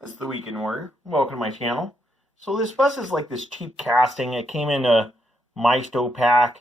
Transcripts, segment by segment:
This is the Weekend Warrior. Welcome to my channel. So this bus is like this cheap casting. It came in a Maisto pack.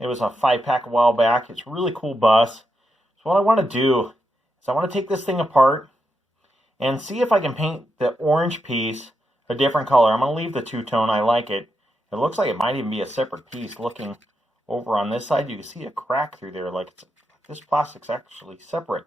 It was a 5-pack a while back. It's a really cool bus. So what I want to do is I want to take this thing apart and see if I can paint the orange piece a different color. I'm going to leave the two-tone. I like it. It looks like it might even be a separate piece. Looking over on this side, you can see a crack through there. Like this plastic's actually separate,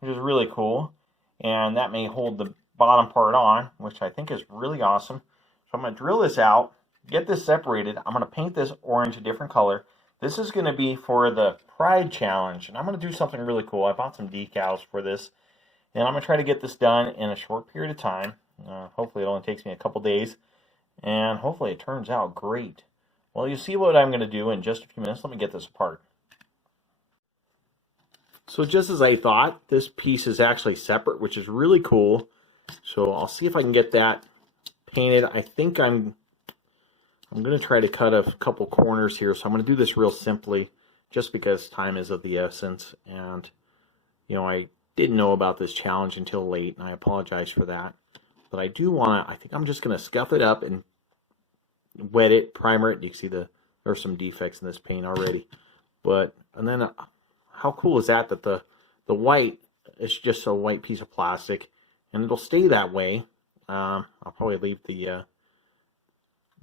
which is really cool. And that may hold the bottom part on, which I think is really awesome. So I'm going to drill this out, get this separated. I'm going to paint this orange a different color. This is going to be for the Pride Challenge, and I'm going to do something really cool. I bought some decals for this, and I'm going to try to get this done in a short period of time. Hopefully it only takes me a couple days, and hopefully it turns out great. Well, you'll see what I'm going to do in just a few minutes. Let me get this apart. So just as I thought, this piece is actually separate, which is really cool. So I'll see if I can get that painted. I think I'm going to try to cut a couple corners here. So I'm going to do this real simply just because time is of the essence. And, you know, I didn't know about this challenge until late, and I apologize for that. But I do want to, I think I'm just going to scuff it up and wet it, primer it. You can see there's some defects in this paint already. But, and then how cool is that the white is just a white piece of plastic, and it'll stay that way. I'll probably leave the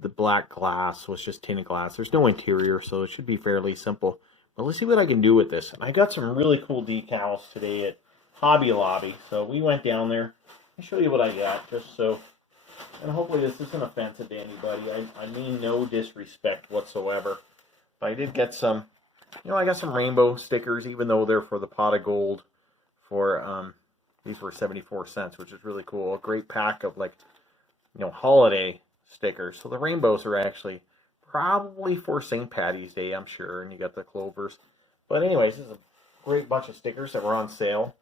black glass, so it's just tinted glass. There's no interior, so it should be fairly simple. But let's see what I can do with this. I got some really cool decals today at Hobby Lobby, so we went down there. I'll show you what I got, just so, and hopefully this isn't offensive to anybody. I mean no disrespect whatsoever. But I did get some, you know, I got some rainbow stickers, even though they're for the pot of gold. For these were 74 cents, which is really cool. A great pack of, like, you know, holiday stickers. So the rainbows are actually probably for St. Patty's Day, I'm sure. And you got the clovers. But anyways, this is a great bunch of stickers that were on sale.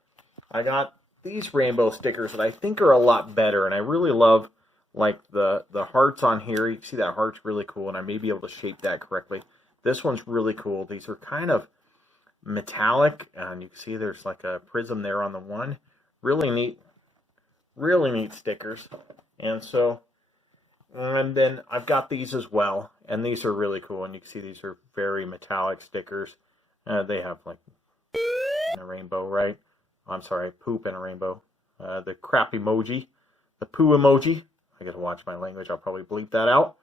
I got these rainbow stickers that I think are a lot better. And I really love, like, the hearts on here. You can see that heart's really cool. And I may be able to shape that correctly. This one's really cool. These are kind of metallic. And you can see there's like a prism there on the one. Really neat stickers. And so, and then I've got these as well, and these are really cool, and you can see these are very metallic stickers. They have, like, a rainbow, right? I'm sorry, poop and a rainbow. The crap emoji, the poo emoji. I gotta watch my language, I'll probably bleep that out.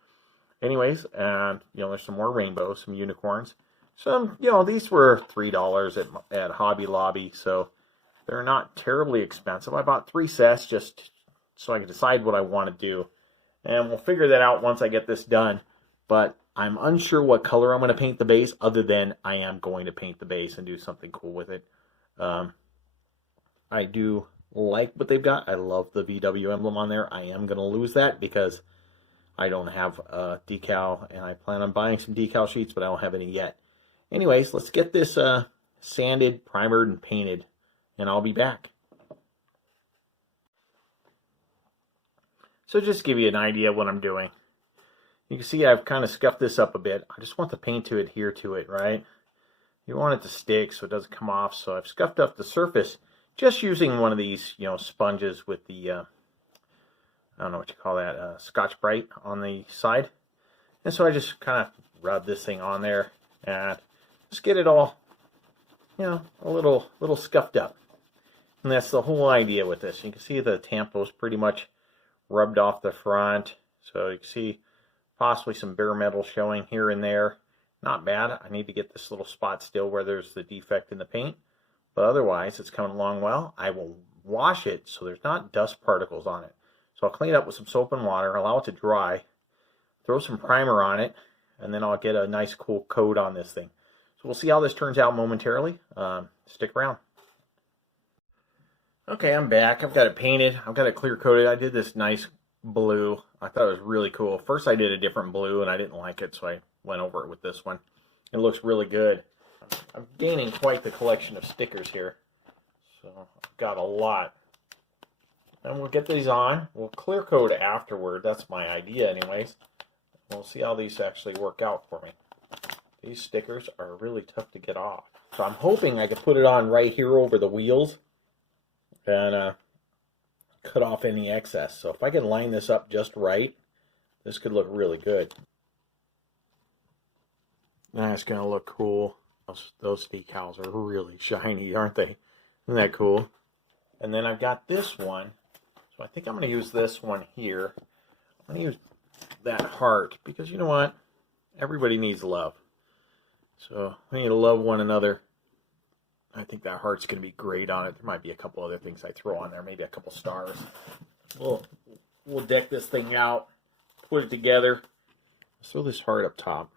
Anyways, and, you know, there's some more rainbows, some unicorns. Some, you know, these were $3 at Hobby Lobby, so they're not terribly expensive. I bought 3 sets just so I can decide what I want to do. And we'll figure that out once I get this done. But I'm unsure what color I'm going to paint the base, other than I am going to paint the base and do something cool with it. I do like what they've got. I love the VW emblem on there. I am going to lose that because I don't have a decal, and I plan on buying some decal sheets, but I don't have any yet. Anyways, let's get this sanded, primered, and painted, and I'll be back. So just to give you an idea of what I'm doing. You can see I've kind of scuffed this up a bit. I just want the paint to adhere to it, right? You want it to stick so it doesn't come off. So I've scuffed up the surface just using one of these, you know, sponges with the, I don't know what you call that, Scotch-Brite on the side. And so I just kind of rub this thing on there and just get it all, you know, a little scuffed up. And that's the whole idea with this. You can see the tampo's pretty much rubbed off the front. So you can see possibly some bare metal showing here and there. Not bad. I need to get this little spot still where there's the defect in the paint. But otherwise, it's coming along well. I will wash it so there's not dust particles on it. So I'll clean it up with some soap and water, allow it to dry, throw some primer on it, and then I'll get a nice cool coat on this thing. So we'll see how this turns out momentarily. Stick around. Okay, I'm back. I've got it painted. I've got it clear coated. I did this nice blue. I thought it was really cool. First I did a different blue and I didn't like it, so I went over it with this one. It looks really good. I'm gaining quite the collection of stickers here. So I've got a lot. And we'll get these on. We'll clear coat afterward. That's my idea anyways. We'll see how these actually work out for me. These stickers are really tough to get off. So I'm hoping I can put it on right here over the wheels. And cut off any excess. So if I can line this up just right, this could look really good. That's going to look cool. Those decals are really shiny, aren't they? Isn't that cool? And then I've got this one. So I think I'm going to use this one here. I'm going to use that heart because you know what? Everybody needs love. So we need to love one another. I think that heart's going to be great on it. There might be a couple other things I throw on there. Maybe a couple stars. We'll deck this thing out. Put it together. Throw this heart up top.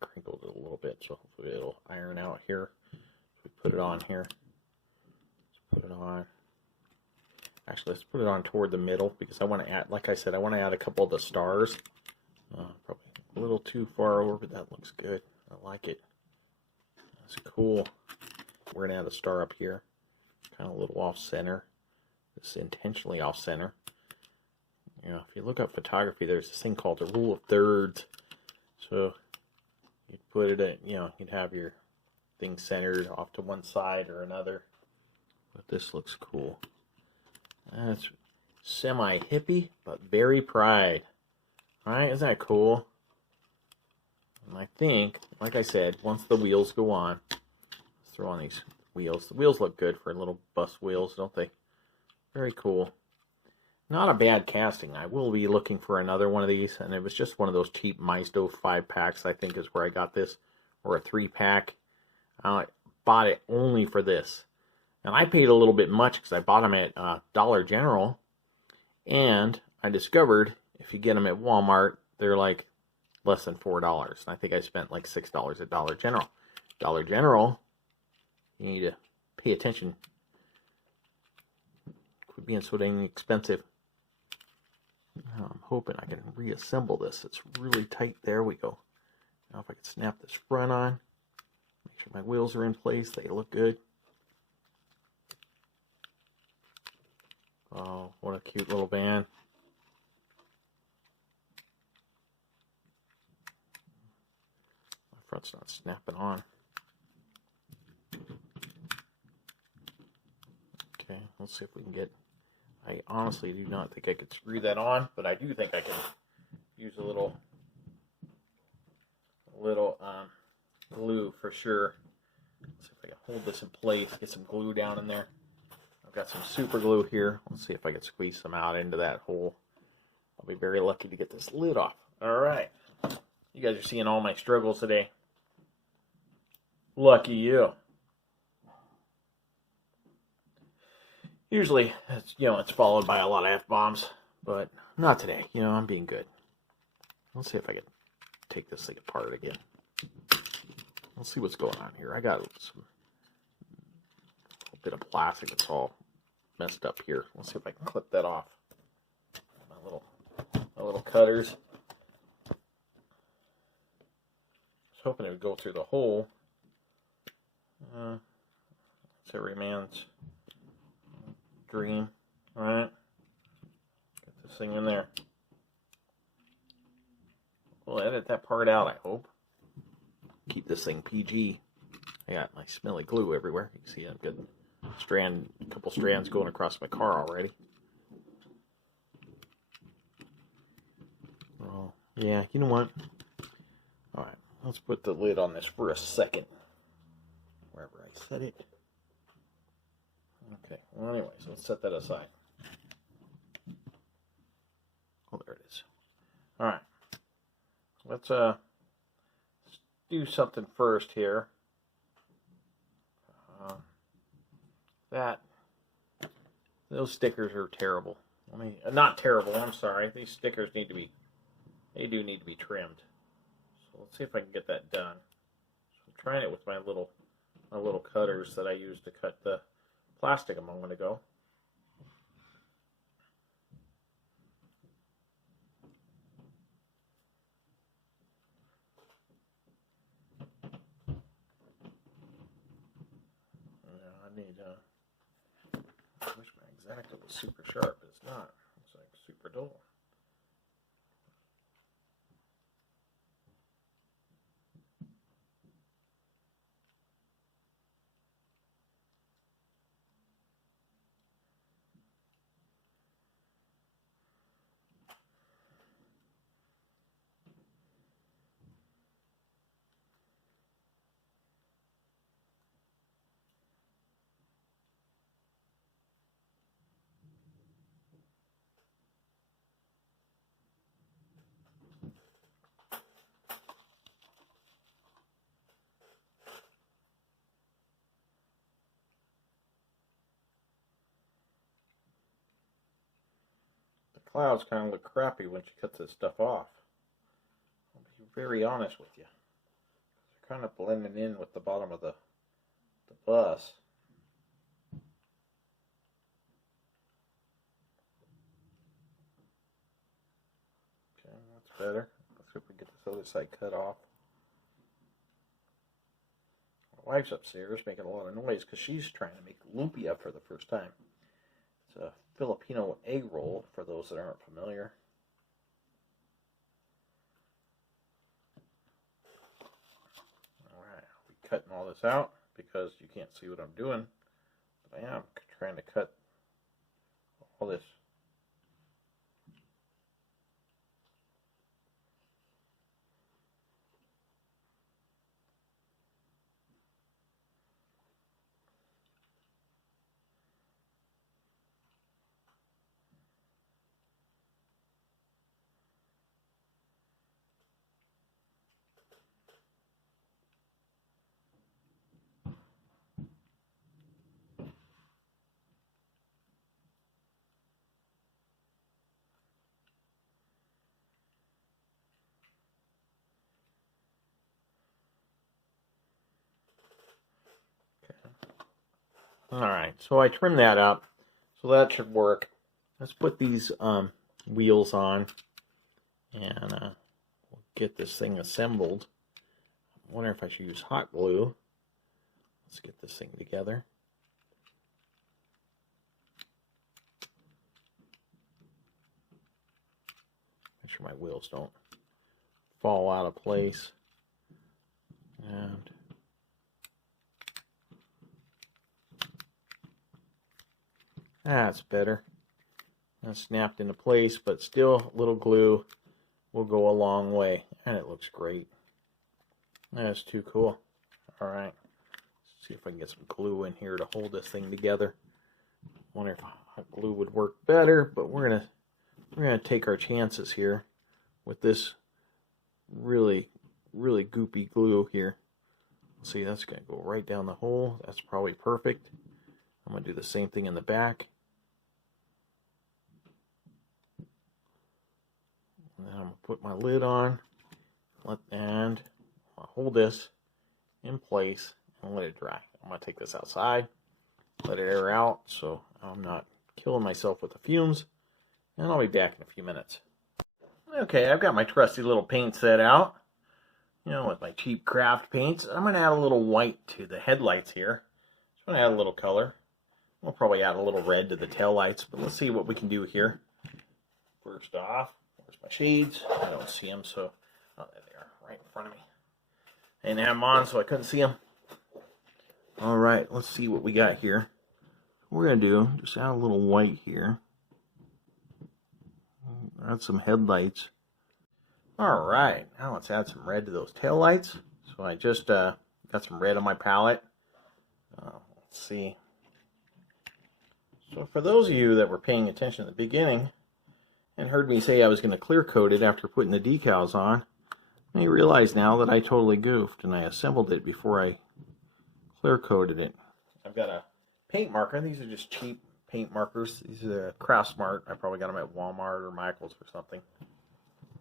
Crinkled it a little bit, so hopefully it'll iron out here. We put it on here. Let's put it on. Actually, let's put it on toward the middle because I want to add, like I said, I want to add a couple of the stars. Probably a little too far over, but that looks good. I like it. That's cool. We're going to add a star up here. Kind of a little off center. This is intentionally off center. You know, if you look up photography, there's this thing called the rule of thirds. So you'd put it in, you know, you'd have your thing centered off to one side or another. But this looks cool. That's semi-hippie, but very pride. Alright, isn't that cool? And I think, like I said, once the wheels go on, let's throw on these wheels. The wheels look good for little bus wheels, don't they? Very cool. Not a bad casting. I will be looking for another one of these, and it was just one of those cheap Maisto 5-packs, I think is where I got this, or a 3-pack. I bought it only for this. And I paid a little bit much because I bought them at Dollar General, and I discovered if you get them at Walmart, they're like less than $4. And I think I spent like $6 at Dollar General. Dollar General, you need to pay attention. Quit being so dang expensive. Now I'm hoping I can reassemble this. It's really tight. There we go. Now if I can snap this front on, make sure my wheels are in place. They look good. Oh, what a cute little van. My front's not snapping on. Okay, let's see if we can get... I honestly do not think I could screw that on, but I do think I can use a little glue for sure. Let's see if I can hold this in place, get some glue down in there. I've got some super glue here. Let's see if I can squeeze some out into that hole. I'll be very lucky to get this lid off. All right. You guys are seeing all my struggles today. Lucky you. Usually, it's followed by a lot of F-bombs, but not today. I'm being good. Let's see if I can take this thing apart again. Let's see what's going on here. I got a bit of plastic that's all messed up here. Let's see if I can clip that off. My little cutters. I was hoping it would go through the hole. It's every man's dream. Alright. Get this thing in there. We'll edit that part out, I hope. Keep this thing PG. I got my smelly glue everywhere. You can see I've got a couple strands going across my car already. Oh, yeah, you know what? Alright, let's put the lid on this for a second. Wherever I set it. Okay, well anyways, let's set that aside. Oh, there it is. Alright. Let's do something first here. Those stickers are terrible. Not terrible, I'm sorry. These stickers do need to be trimmed. So let's see if I can get that done. So I'm trying it with my little cutters that I used to cut the plastic a moment ago. I wish my X-Acto was super sharp, but it's not. It's like super dull. clouds kind of look crappy when she cuts this stuff off. I'll be very honest with you. They're kind of blending in with the bottom of the bus. Okay, that's better. Let's see if we get this other side cut off. My wife's upstairs making a lot of noise because she's trying to make lumpia for the first time. It's a Filipino egg roll for those that aren't familiar. Alright, I'll be cutting all this out because you can't see what I'm doing. But I am trying to cut all this. Alright, so I trimmed that up, so that should work. Let's put these wheels on, and we'll get this thing assembled. I wonder if I should use hot glue. Let's get this thing together. Make sure my wheels don't fall out of place. And that's better. That's snapped into place, but still a little glue will go a long way. And it looks great. That's too cool. Alright. Let's see if I can get some glue in here to hold this thing together. Wonder if hot glue would work better, but we're gonna take our chances here with this really goopy glue here. See, that's gonna go right down the hole. That's probably perfect. I'm gonna do the same thing in the back. And then I'm gonna put my lid on, and I'll hold this in place and let it dry. I'm gonna take this outside, let it air out, so I'm not killing myself with the fumes. And I'll be back in a few minutes. Okay, I've got my trusty little paint set out. You know, with my cheap craft paints. I'm going to add a little white to the headlights here. Just want to add a little color. We'll probably add a little red to the tail lights, but let's see what we can do here. First off, where's my shades? I don't see them, so... Oh, there they are, right in front of me. I didn't have them on, so I couldn't see them. Alright, let's see what we got here. What we're going to do, just add a little white here. Add some headlights. Alright, now let's add some red to those tail lights. So I just got some red on my palette. Let's see. So for those of you that were paying attention at the beginning and heard me say I was going to clear coat it after putting the decals on, you realize now that I totally goofed and I assembled it before I clear coated it. I've got a paint marker. These are just cheap paint markers. These are Craft Smart. I probably got them at Walmart or Michael's or something.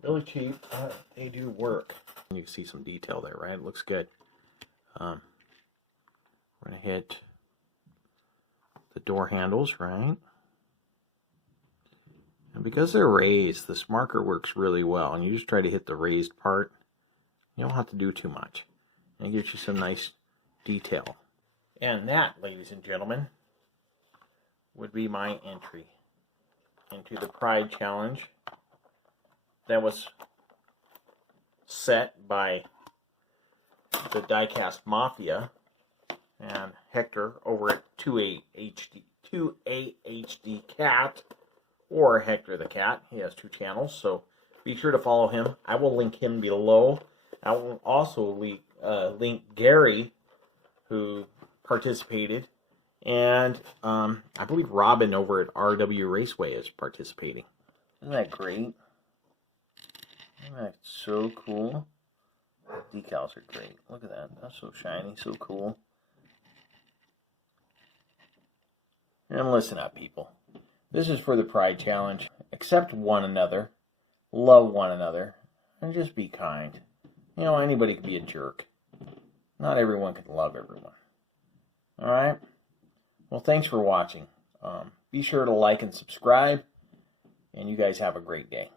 Really cheap, but they do work. You can see some detail there, right? It looks good. We're going to hit the door handles, right? And because they're raised, this marker works really well. And you just try to hit the raised part. You don't have to do too much. And it gives you some nice detail. And that, ladies and gentlemen, would be my entry into the Pride Challenge. That was set by the Diecast Mafia and Hector over at 2AHD Cat, or Hector the Cat. He has 2 channels, so be sure to follow him. I will link him below. I will also link Gary, who participated, and I believe Robin over at RW Raceway is participating. Isn't that great? That's so cool. The decals are great. Look at that. That's so shiny, so cool. And listen up, people. This is for the Pride Challenge. Accept one another, love one another, and just be kind. You know, anybody can be a jerk. Not everyone can love everyone. Alright? Well, thanks for watching. Be sure to like and subscribe, and you guys have a great day.